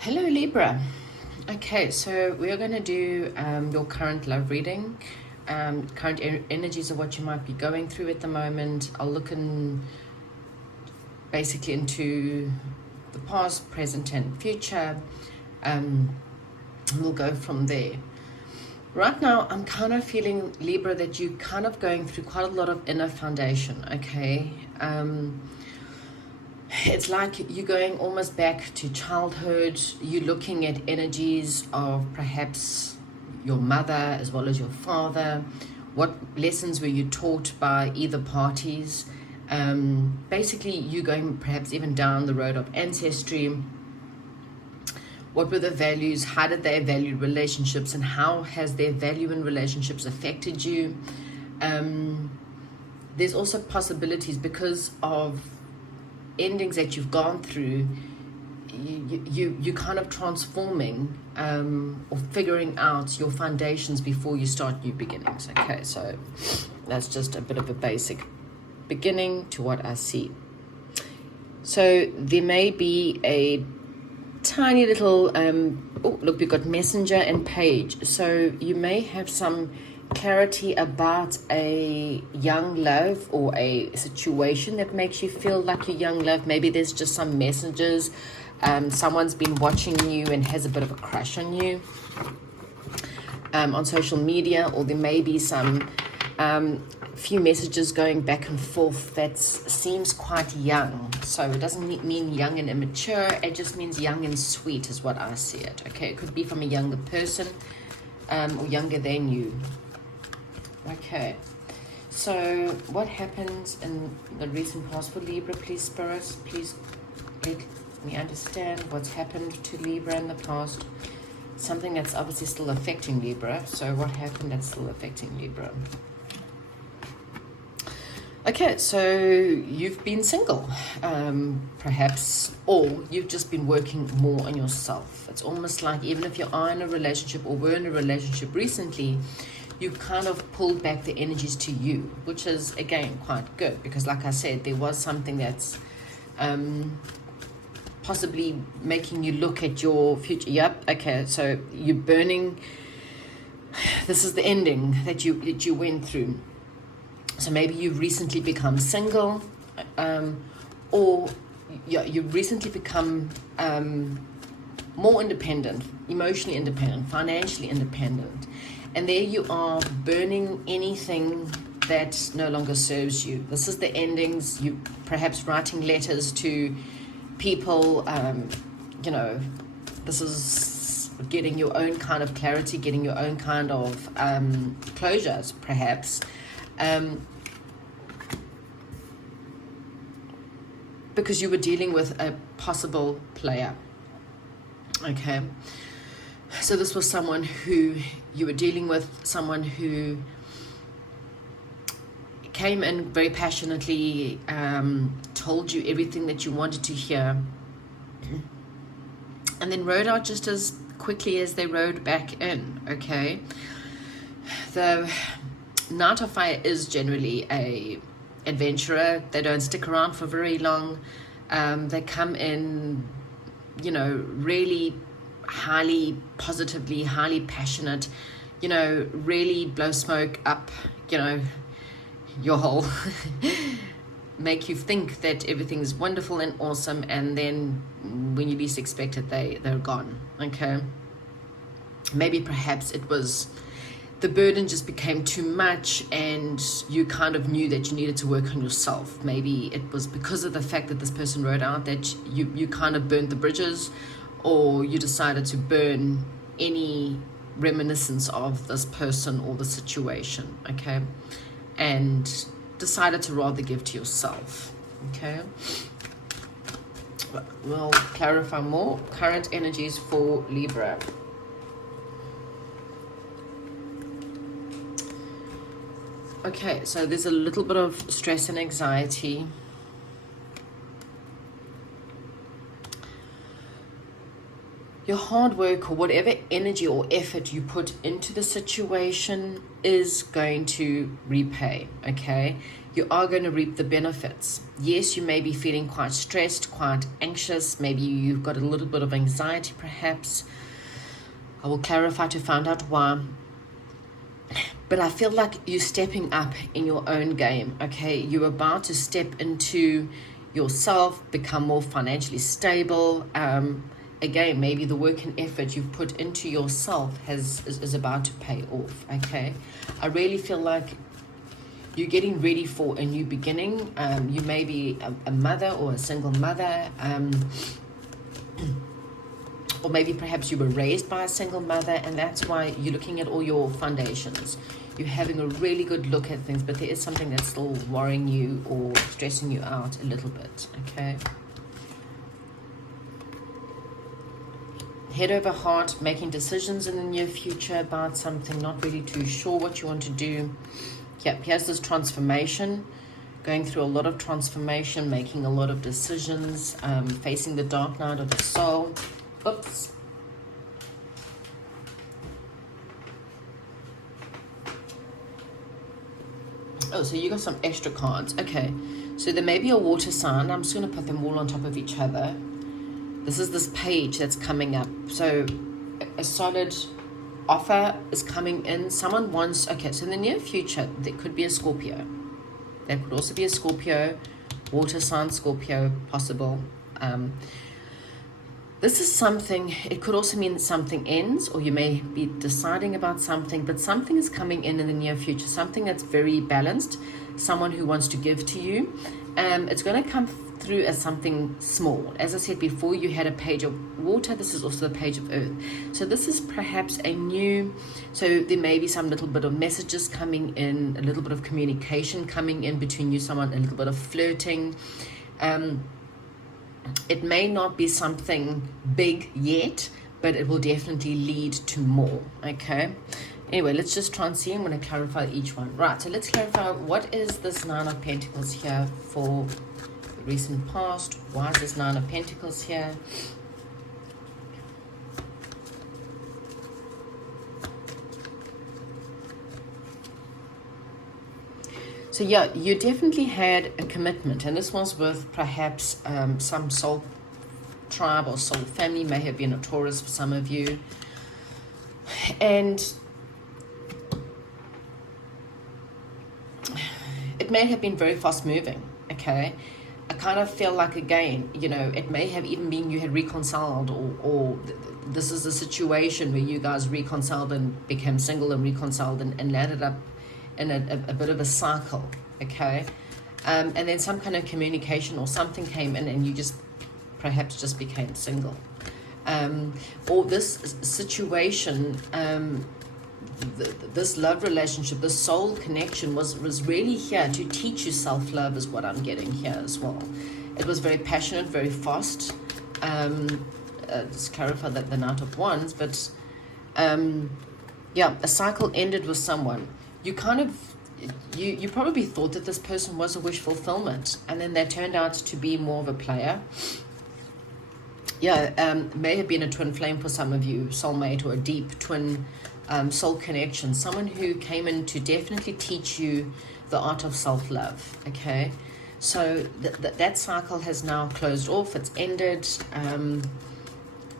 Hello Libra. Okay, so we are going to do your current love reading, current energies of what you might be going through at the moment. I'll look basically into the past, present, and future. And we'll go from there. Right now, I'm kind of feeling, Libra, that you're kind of going through quite a lot of inner foundation. Okay. It's like you're going almost back to childhood. You're looking at energies of perhaps your mother as well as your father. What lessons were you taught by either parties? Basically, you're going perhaps even down the road of ancestry. What were the values? How did they value relationships? And how has their value in relationships affected you? There's also possibilities because of endings that you've gone through. You're kind of transforming or figuring out your foundations before you start new beginnings. Okay, so that's just a bit of a basic beginning to what I see. So there may be a tiny little oh look, we've got messenger and page, so you may have some clarity about a young love or a situation that makes you feel like a young love. Maybe there's just some messages, someone's been watching you and has a bit of a crush on you on social media, or there may be some few messages going back and forth that seems quite young. So it doesn't mean young and immature, it just means young and sweet is what I see it. Okay, it could be from a younger person or younger than you. Okay, so what happens in the recent past for Libra, please, spirits, please let me understand what's happened to Libra in the past. Something that's obviously still affecting Libra. So what happened that's still affecting Libra? Okay, so you've been single, perhaps, or you've just been working more on yourself. It's almost like even if you are in a relationship or were in a relationship recently, you kind of pulled back the energies to you, which is, again, quite good. Because like I said, there was something that's possibly making you look at your future. Yep, okay, so you're burning. This is the ending that you went through. So maybe you've recently become single, or you've recently become more independent, emotionally independent, financially independent. And there you are, burning anything that no longer serves you. This is the endings. You perhaps writing letters to people, this is getting your own kind of clarity, getting your own kind of closures, perhaps. Because you were dealing with a possible player. Okay. So this was someone who you were dealing with, someone who came in very passionately, told you everything that you wanted to hear, and then rode out just as quickly as they rode back in. Okay. The Knight of Fire is generally a adventurer. They don't stick around for very long. They come in, really highly positively, highly passionate, really blow smoke up, your whole make you think that everything's wonderful and awesome, and then when you least expect it, they're gone. Okay, maybe perhaps it was the burden just became too much and you kind of knew that you needed to work on yourself. Maybe it was because of the fact that this person wrote out that you kind of burnt the bridges, or you decided to burn any reminiscence of this person or the situation, okay, and decided to rather give to yourself. Okay, we'll clarify more current energies for Libra. Okay, so there's a little bit of stress and anxiety. Your hard work or whatever energy or effort you put into the situation is going to repay, okay? you are going to reap the benefits. Yes, you may be feeling quite stressed, quite anxious. Maybe you've got a little bit of anxiety, perhaps. I will clarify to find out why. But I feel like you're stepping up in your own game, okay? You're about to step into yourself, become more financially stable. Again, maybe the work and effort you've put into yourself is about to pay off, okay? I really feel like you're getting ready for a new beginning. You may be a mother or a single mother, or maybe perhaps you were raised by a single mother, and that's why you're looking at all your foundations. You're having a really good look at things, but there is something that's still worrying you or stressing you out a little bit, okay? Head over heart, making decisions in the near future about something, not really too sure what you want to do. Yep, here's this transformation, going through a lot of transformation, making a lot of decisions, facing the dark night of the soul. Oops. Oh, so you got some extra cards. Okay, so there may be a water sign. I'm just going to put them all on top of each other. This is this page that's coming up. So a solid offer is coming in. Someone wants, okay, so in the near future, there could be a Scorpio. There could also be a Scorpio, water sign, Scorpio, possible. This is something, it could also mean something ends, or you may be deciding about something, but something is coming in the near future, something that's very balanced, someone who wants to give to you. It's going to come through as something small. As I said before, you had a page of water. This is also the page of earth. So this is perhaps a new, so there may be some little bit of messages coming in, a little bit of communication coming in between you, someone, a little bit of flirting. It may not be something big yet, but it will definitely lead to more, okay? Anyway, let's just try and see. I'm going to clarify each one. Right, so let's clarify, what is this Nine of Pentacles here for the recent past? Why is this Nine of Pentacles here? So yeah, you definitely had a commitment, and this was with perhaps some soul tribe or soul family. May have been a Taurus for some of you, and it may have been very fast moving, okay? I kind of feel like, again, you know, it may have even been you had reconciled, or this is a situation where you guys reconciled and became single and reconciled and landed up in a bit of a cycle, okay? And then some kind of communication or something came in and you just perhaps just became single. Or this situation, this love relationship, this soul connection was really here to teach you self-love, is what I'm getting here as well. It was very passionate, very fast. Just clarify that the Knight of Wands, but yeah, a cycle ended with someone. You kind of, you probably thought that this person was a wish fulfillment, and then they turned out to be more of a player. Yeah, may have been a twin flame for some of you, soulmate, or a deep twin soul connection. Someone who came in to definitely teach you the art of self-love, okay? So that cycle has now closed off, it's ended,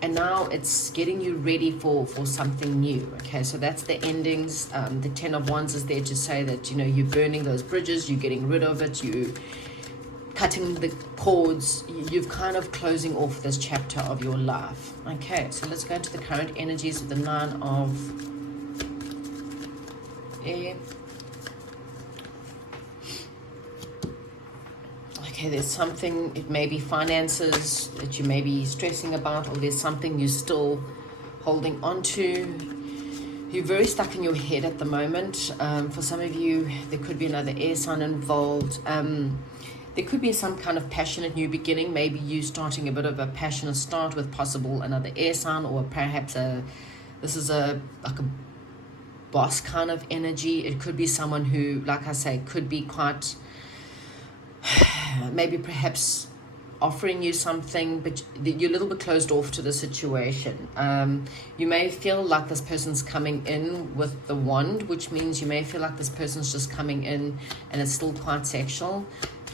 and now it's getting you ready for something new, okay? So that's the endings. The Ten of Wands is there to say that, you know, you're burning those bridges, you're getting rid of it, you cutting the cords, you've kind of closing off this chapter of your life. Okay, so let's go into the current energies of the Nine of Air. Okay, there's something, it may be finances that you may be stressing about, or there's something you're still holding on to. You're very stuck in your head at the moment. For some of you, there could be another air sign involved. There could be some kind of passionate new beginning. Maybe you starting a bit of a passionate start with possible another air sign, or perhaps this is like a boss kind of energy. It could be someone who, like I say, could be quite, maybe perhaps offering you something, but you're a little bit closed off to the situation. You may feel like this person's coming in with the wand, which means you may feel like this person's just coming in and it's still quite sexual.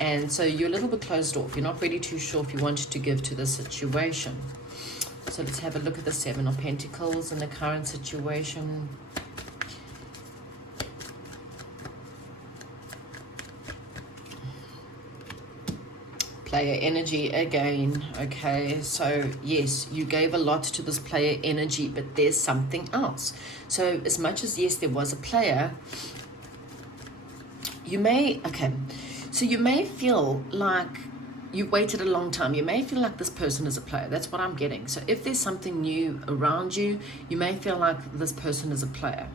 And so you're a little bit closed off. You're not really too sure if you want to give to the situation. So let's have a look at the Seven of Pentacles in the current situation. Player energy again. Okay, so yes, you gave a lot to this player energy, but there's something else. So as much as yes, there was a player, you may, okay, so you may feel like you waited a long time. You may feel like this person is a player. That's what I'm getting. So if there's something new around you, you may feel like this person is a player.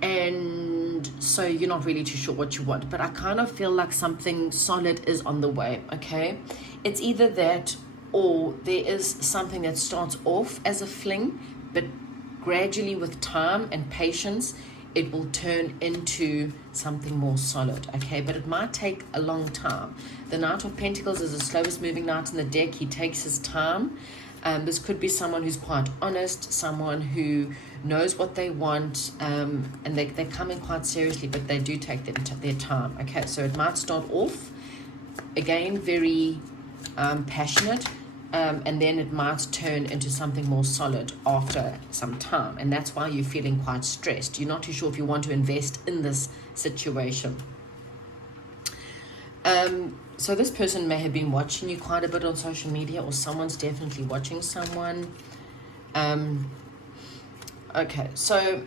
And so you're not really too sure what you want. But I kind of feel like something solid is on the way, okay? It's either that or there is something that starts off as a fling, but gradually with time and patience, it will turn into something more solid, okay? But it might take a long time. The Knight of Pentacles is the slowest moving knight in the deck. He takes his time. This could be someone who's quite honest, someone who knows what they want, and they're coming quite seriously, but they do take their time, okay? So it might start off, again, very passionate, and then it might turn into something more solid after some time. And that's why you're feeling quite stressed. You're not too sure if you want to invest in this situation. So this person may have been watching you quite a bit on social media, or someone's definitely watching someone. Okay, so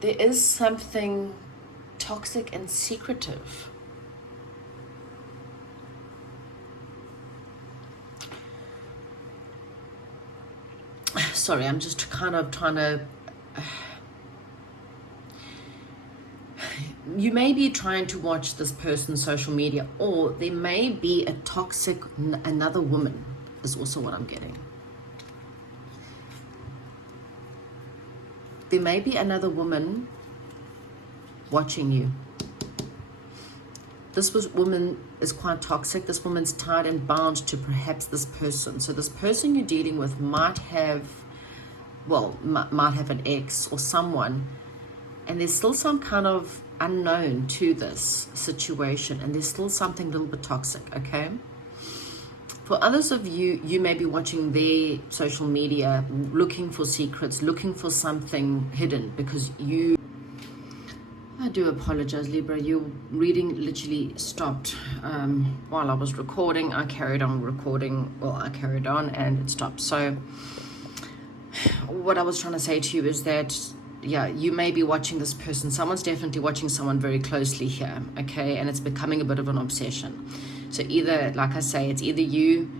there is something toxic and secretive. Sorry, I'm just kind of trying to... You may be trying to watch this person's social media, or there may be a toxic, another woman is also what I'm getting. There may be another woman watching you. This woman is quite toxic. This woman's tied and bound to perhaps this person. So this person you're dealing with might have, well, might have an ex or someone, and there's still some kind of unknown to this situation, and there's still something a little bit toxic, okay? For others of you, you may be watching their social media, looking for secrets, looking for something hidden, because you... I do apologize, Libra. Your reading literally stopped while I was recording. I carried on recording. Well, I carried on and it stopped. So what I was trying to say to you is that, yeah, you may be watching this person. Someone's definitely watching someone very closely here, okay? And it's becoming a bit of an obsession. So either, like I say, it's either you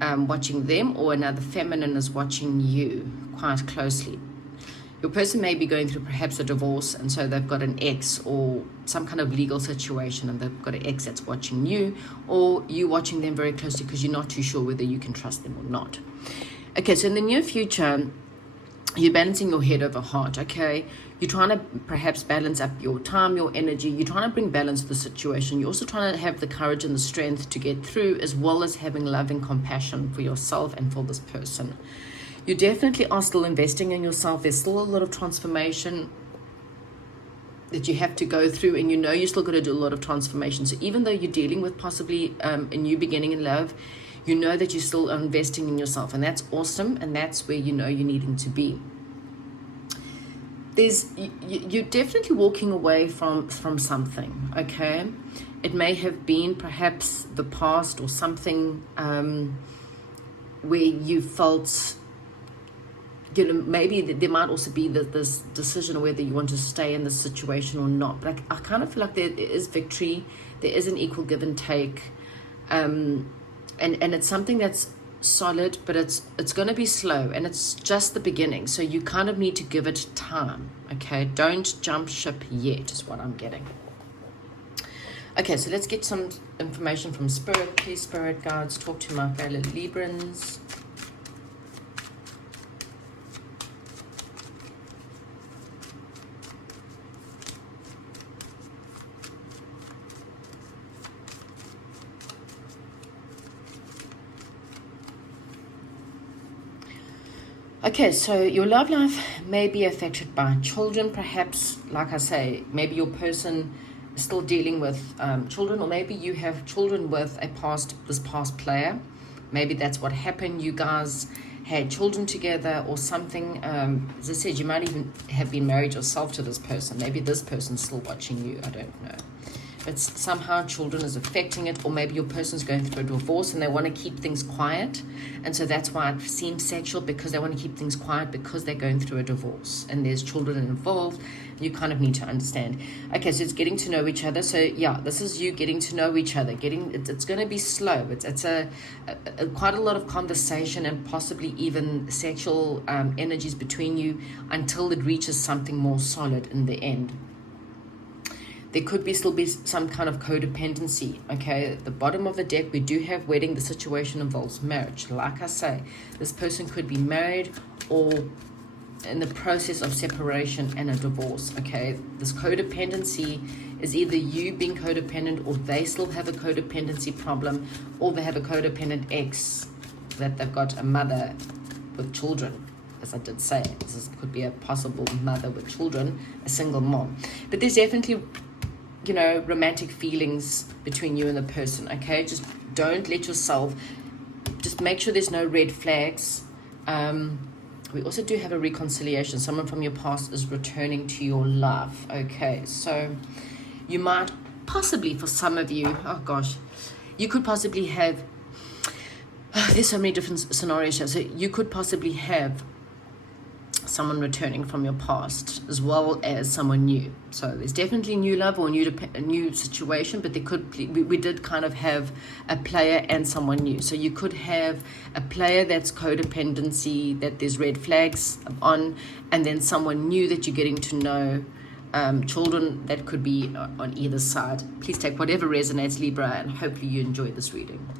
watching them, or another feminine is watching you quite closely. Your person may be going through perhaps a divorce, and so they've got an ex or some kind of legal situation, and they've got an ex that's watching you, or you watching them very closely because you're not too sure whether you can trust them or not. Okay, so in the near future, you're balancing your head over heart, okay? You're trying to perhaps balance up your time, your energy. You're trying to bring balance to the situation. You're also trying to have the courage and the strength to get through, as well as having love and compassion for yourself and for this person. You definitely are still investing in yourself. There's still a lot of transformation that you have to go through, and you know you're still going to do a lot of transformation. So even though you're dealing with possibly a new beginning in love, you know that you're still investing in yourself, and that's awesome, and that's where you know you're needing to be. You're definitely walking away from something, okay? It may have been perhaps the past, or something where you felt, you know, maybe there might also be this decision of whether you want to stay in this situation or not. But I kind of feel like there is victory, there is an equal give and take, and it's something that's solid, but it's going to be slow, and it's just the beginning. So you kind of need to give it time, okay? Don't jump ship yet is what I'm getting. Okay, so let's get some information from Spirit. Please, Spirit guides, talk to my fellow Librans. Okay, so your love life may be affected by children, perhaps. Like I say, maybe your person is still dealing with children, or maybe you have children with this past player. Maybe that's what happened. You guys had children together or something. As I said, you might even have been married yourself to this person. Maybe this person's still watching you. I don't know. But somehow children is affecting it, or maybe your person's going through a divorce and they want to keep things quiet, and so that's why it seems sexual, because they want to keep things quiet because they're going through a divorce and there's children involved. You kind of need to understand. Okay, so it's getting to know each other. So yeah, this is you getting to know each other. It's going to be slow. It's a quite a lot of conversation and possibly even sexual energies between you until it reaches something more solid in the end. There could still be some kind of codependency. Okay, at the bottom of the deck, we do have wedding. The situation involves marriage. Like I say, this person could be married or in the process of separation and a divorce. Okay, this codependency is either you being codependent, or they still have a codependency problem, or they have a codependent ex that they've got a mother with children. As I did say, this could be a possible mother with children, a single mom. But there's definitely, romantic feelings between you and the person. Okay, just don't let yourself, just make sure there's no red flags. We also do have a reconciliation. Someone from your past is returning to your love. Okay, so you might possibly, for some of you, oh gosh, you could possibly have, there's so many different scenarios here. So you could possibly have someone returning from your past as well as someone new. So there's definitely new love or a new situation, but we did kind of have a player and someone new. So you could have a player that's codependency, that there's red flags on, and then someone new that you're getting to know. Children that could be on either side. Please take whatever resonates, Libra, and hopefully you enjoyed this reading.